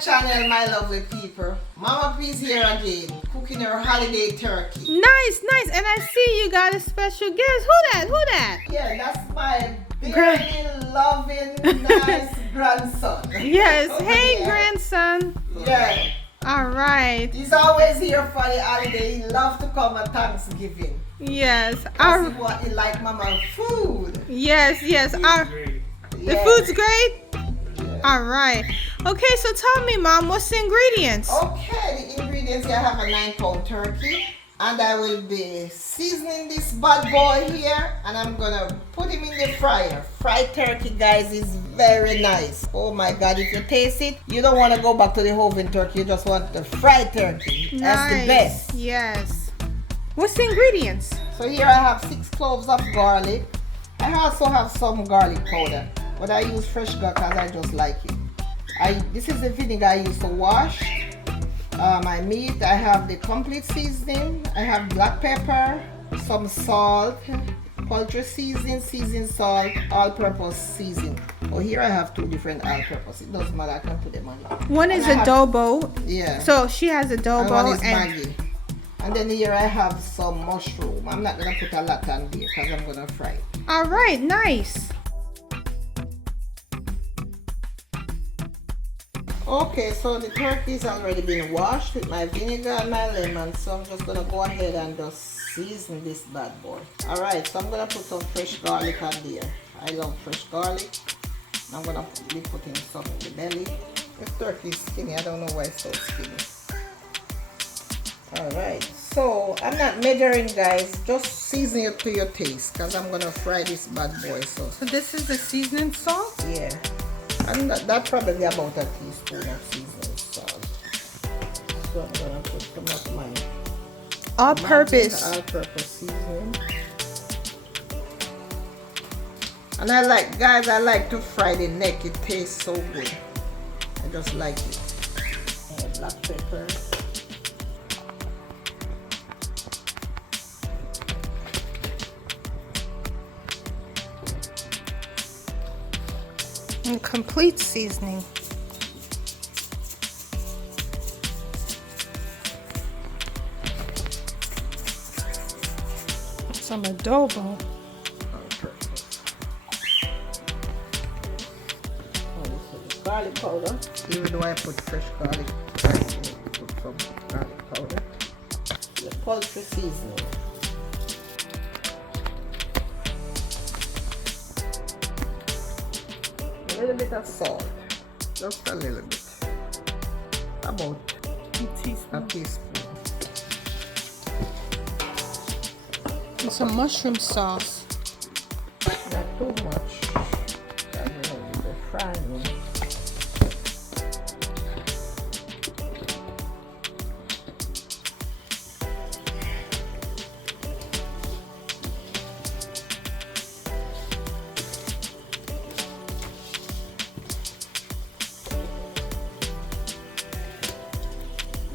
channel, my lovely people. Mama P's here again, cooking her holiday turkey. Nice, nice. And I see you got a special guest. Who that? Who that? Yeah, that's my very loving, nice grandson. Yes. Over Hey, here. grandson. Yeah. All right. He's always here for the holiday. He loves to come at Thanksgiving. Yes. I see what he like, Mama. Food. Yes, yes. The Yeah. food's great? Yeah. All right. Okay, so tell me, Mom, what's the ingredients? Okay, the ingredients here, I have a 9-pound turkey. And I will be seasoning this bad boy here. And I'm going to put him in the fryer. Fried turkey, guys, is very nice. Oh my God, if you taste it, you don't want to go back to the oven turkey. You just want the fried turkey. Nice. That's the best. Yes. What's the ingredients? So here I have 6 cloves of garlic. I also have some garlic powder. But I use fresh garlic because I just like it. This is the vinegar I use to wash my meat. I have the complete seasoning. I have black pepper, some salt, poultry seasoning salt, all-purpose seasoning. Oh, here I have 2 different all-purpose. It doesn't matter. I can put them on. One is adobo. Yeah. So she has adobo. And one is Maggi. And then here I have some mushroom. I'm not going to put a lot on there because I'm going to fry it. All right, nice. Okay, so the turkey's already been washed with my vinegar and my lemon, so I'm just gonna go ahead and just season this bad boy. Alright, so I'm gonna put some fresh garlic on there. I love fresh garlic. I'm gonna be putting some in the belly. This turkey is skinny, I don't know why it's so skinny. Alright, so I'm not measuring, guys, just season it to your taste because I'm gonna fry this bad boy. So this is the seasoning salt? yeah. And that's probably about a teaspoon of seasoning salt. So I'm gonna put some of my all-purpose seasoning. And I like to fry the neck. It tastes so good. I just like it. Black pepper. and complete seasoning. Some adobo. Garlic powder. Even though I put fresh garlic, I put some garlic powder. The poultry seasoning. A little bit of salt. Just a little bit. About a teaspoon. And some mushroom sauce. Not too much. I don't know, the frying.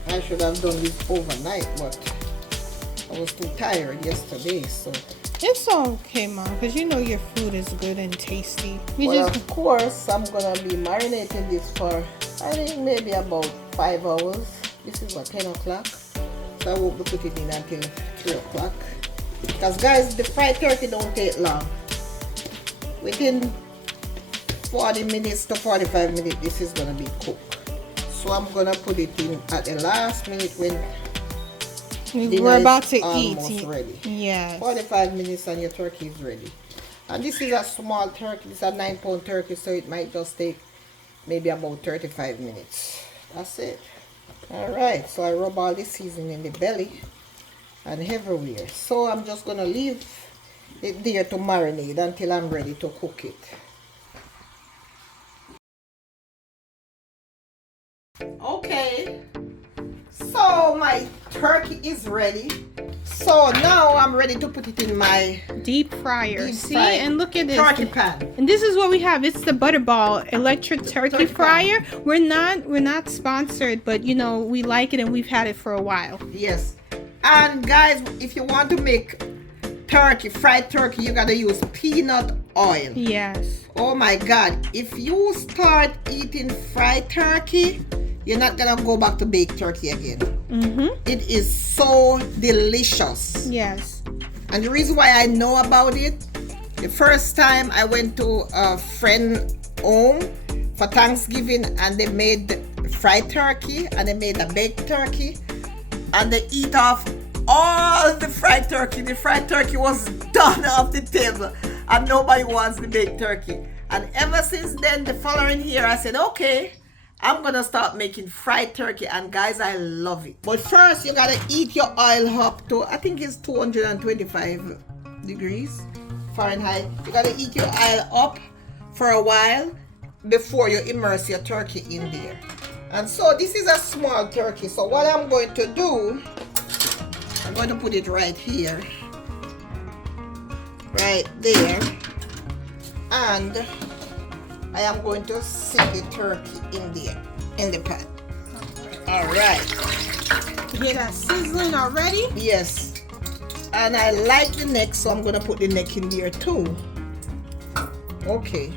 I should have done this overnight, but I was too tired yesterday, so. It's okay, Mom, because you know your food is good and tasty. Of course, I'm gonna be marinating this for, I think, maybe about 5 hours. This is what, 10 o'clock? So I won't be putting it in until 3 o'clock. Because guys, the fried turkey don't take long. Within 40 minutes to 45 minutes, this is gonna be cooked. So I'm gonna put it in at the last minute when we're about to almost eat. ready. Yes. 45 minutes and your turkey is ready. And this is a small turkey. It's a 9-pound turkey, so it might just take maybe about 35 minutes. That's it. Alright, so I rub all the seasoning in the belly and everywhere. So I'm just gonna leave it there to marinate until I'm ready to cook it. Okay, so my turkey is ready. So now I'm ready to put it in my deep fryer. See, fried and look at this. turkey pan. And this is what we have. It's the Butterball electric turkey fryer. Pan. We're not sponsored, but you know, we like it and we've had it for a while. Yes. And guys, if you want to make turkey, fried turkey, you gotta use peanut oil. Yes. Oh my God, if you start eating fried turkey, you're not gonna go back to baked turkey again. Mm-hmm. It is so delicious. Yes. And the reason why I know about it, the first time I went to a friend home for Thanksgiving and they made fried turkey and they made a baked turkey and they eat off all the fried turkey. The fried turkey was done off the table and nobody wants the baked turkey. And ever since then, the following year, I said, okay, I'm gonna start making fried turkey, and guys, I love it. But first, you gotta heat your oil up to, I think it's 225 degrees Fahrenheit. You gotta heat your oil up for a while before you immerse your turkey in there. And so this is a small turkey. So what I'm going to do, I'm going to put it right here, right there, and I am going to sit the turkey in there, in the pan. All right. You hear that sizzling already? Yes. And I like the neck, so I'm going to put the neck in there too. Okay.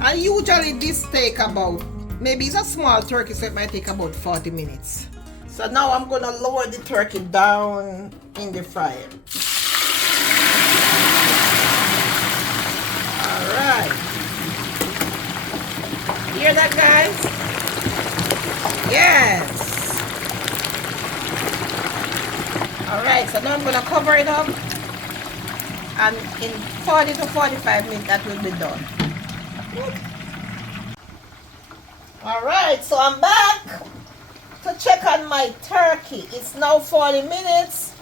And usually this take about, maybe it's a small turkey, so it might take about 40 minutes. So now I'm going to lower the turkey down in the fryer. All right. Hear that, guys? Yes. All right, so now I'm going to cover it up. And in 40 to 45 minutes, that will be done. All right, so I'm back to check on my turkey. It's now 40 minutes.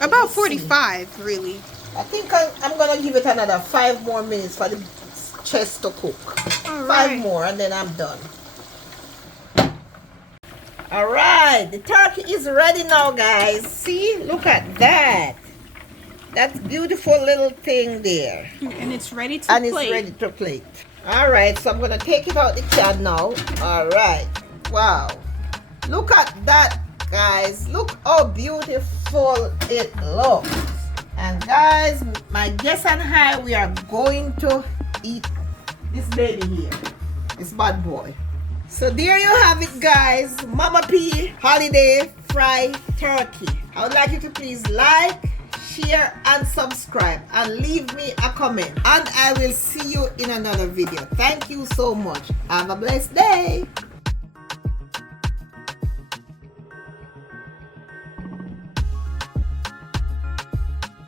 About 45, really. I think I'm going to give it another 5 more minutes for the chest to cook. All 5 right. more and then I'm done. All right, the turkey is ready now, guys. See, look at that. That's beautiful little thing there. And it's ready to And plate. it's ready to plate. All right, so I'm gonna take it out the can now. All right, wow. Look at that, guys. Look how beautiful it looks. And guys, my guest and I, we are going to eat this baby here, this bad boy. So there you have it, guys. Mama P holiday fried turkey. I would like you to please like, share and subscribe and leave me a comment, and I will see you in another video. Thank you so much. Have a blessed day.